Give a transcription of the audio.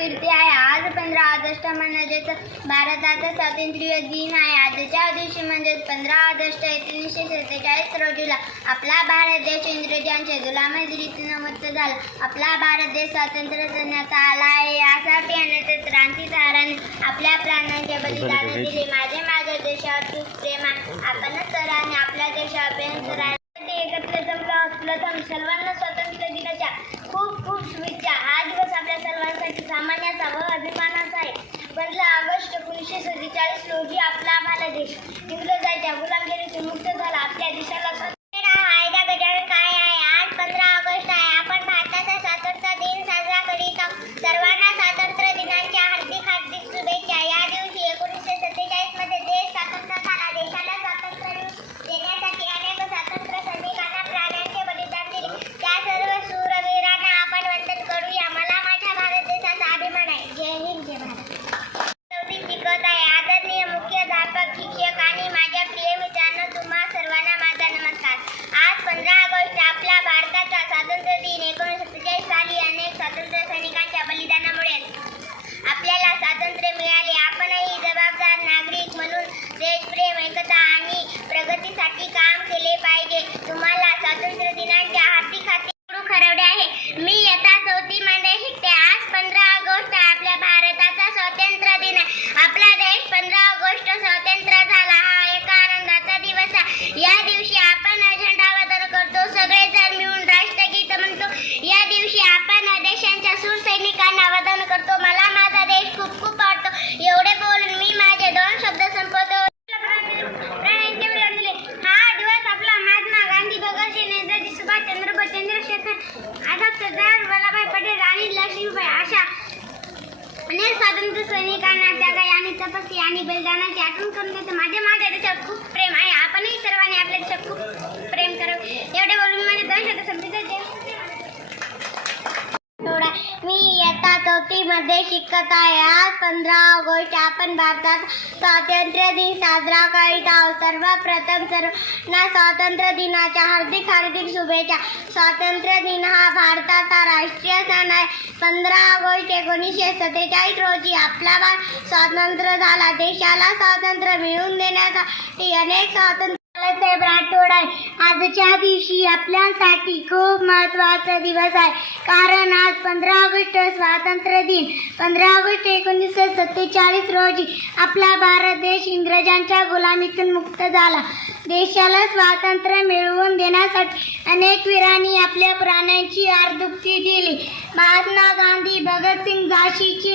कीर्ती आहे. आज 15 ऑगस्ट म्हणजे भारताचा स्वातंत्र्य दिन आहे. आजच्या दिवशी म्हणजे 15 ऑगस्ट 1947 रोजीला आपला भारत देश इंग्रजांच्या गुलामीगिरीतून मुक्त झाला. आपला भारत देश स्वातंत्र्य करण्यात आला आहे. यासाठी अनेक क्रांतिकारकांनी आपल्या प्राणांचे बलिदान दिले. माझ्या देशावर खूप प्रेम आहे. आपणच सर्वांनी आपल्या देशावर प्रेम करावे. एकत्र जमलो असलो तर सर्वांना स्वातंत्र्य दिनाच्या खूप खूप शुभेच्छा. हा दिवस आपल्या सर्वांसाठी सामान्याचा व अभिमानाचा आहे. 15 ऑगस्ट 1947 रोजी आपला भारत देश इंग्रजांच्या गुलामगिरीतून मुक्त झाला. आपल्या देशाला काय आहे? आज 15 ऑगस्ट आहे. आपण भारताचा स्वातंत्र्य दिन साजरा करीत आहोत. सर्वांना स्वातंत्र्य दिनाच्या हार्दिक हार्दिक शुभेच्छा. या दिवशी 1947 मध्ये देश स्वतंत्र झाला. देशाला स्वातंत्र्य देण्यासाठी अनेक स्वातंत्र्य सैनिकांना प्राणांचे बलिदान दिले. त्या सर्व शूरवीरांना आपण वंदन करूया. मला माझ्या भारत देशाचा अभिमान आहे. जय हिंद, जय भारत. शिकत आहे. आदरणीय मुख्याध्यापक, शिक्षक आणि माझ्या प्रिय मित्रांनो, तुम्हा सर्वांना माझा नमस्कार. आज 15 ऑगस्ट आपला भारताचा स्वातंत्र्य दिन. 1947 साली अनेक स्वातंत्र्य सैनिकांच्या बलिदानामुळे आपल्याला स्वातंत्र्य मिळाले. आपणही जबाबदार नागरिक म्हणून देशप्रेम, एकता आणि प्रगतीसाठी काम केले पाहिजे. तुम्हाला स्वातंत्र्य दिनाच्या हार्दिक खरवडे आहे. मी इयत्ता 4थी मध्ये शिकते. आज 15 ऑगस्ट आपल्या भारताचा स्वातंत्र्य दिन आहे. आपला देश 15 ऑगस्ट स्वतंत्र झाला. हा एक आनंदाचा दिवस आहे. या दिवशी आपण झेंडावंदन करतो. सगळेजण मिळून राष्ट्रगीत म्हणतो. या दिवशी आपण देशांच्या शूर सैनिकांना वंदन करतो. मला माझा देश खूप खूप आवडतो. एवढे बोलून मी माझे 2 शब्द संपवतो. हा दिवस आपला महात्मा गांधी, भगतसिंग, नेताजी सुभाषचंद्र बोस, चंद्रशेखर आझाद, सरदार वल्लभभाई पटेल, राणी लक्ष्मीबाई अशा अनेक स्वातंत्र्य सैनिकांना त्यागाई आणि तपस्वी आणि बलिदानाची आठवण करून देतो. माझ्या देशावर खूप प्रेम आहे. आपणही सर्वांनी आपल्या देशावर खूप प्रेम करावे. एवढे बोलून माझे 2 शब्द संपवतो. मी इयत्ता 4थी मध्ये शिकत आहे. आज 15 ऑगस्ट आपण भारतात स्वातंत्र्य दिन साजरा करीत आहोत. सर्वप्रथम सर्वांना स्वातंत्र्य दिनाच्या हार्दिक हार्दिक शुभेच्छा. स्वातंत्र्य दिन हा भारताचा राष्ट्रीय सण आहे. 15 ऑगस्ट 1947 रोजी आपला भारत स्वतंत्र झाला. देशाला स्वातंत्र्य मिळवून देण्यासाठी अनेक स्वातंत्र्य राठोड आहे. आजच्या दिवशी आपल्यासाठी खूप महत्त्वाचा दिवस आहे. कारण आज 15 ऑगस्ट स्वातंत्र्य दिन. 15 ऑगस्ट 1947 रोजी आपला भारत देश इंग्रजांच्या गुलामीतून मुक्त झाला. देशाला स्वातंत्र्य मिळवून देण्यासाठी अनेक वीरांनी आपल्या प्राणांची आहुती दिली. महात्मा गांधी, भगतसिंग, झाशीची